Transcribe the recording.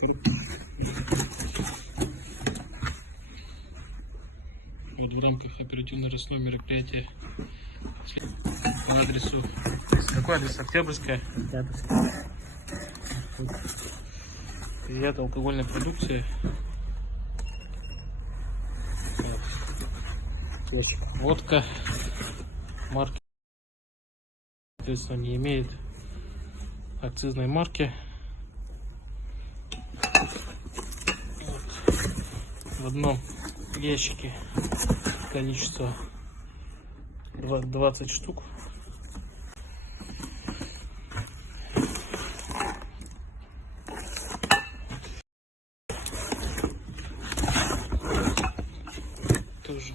Вот в рамках оперативно-розыскного мероприятия по адресу. Какой адрес? Октябрьская. Изъята алкогольная продукция. Водка марки, соответственно, не имеет акцизной марки. Вот. В одном ящике количество 20 штук. Тоже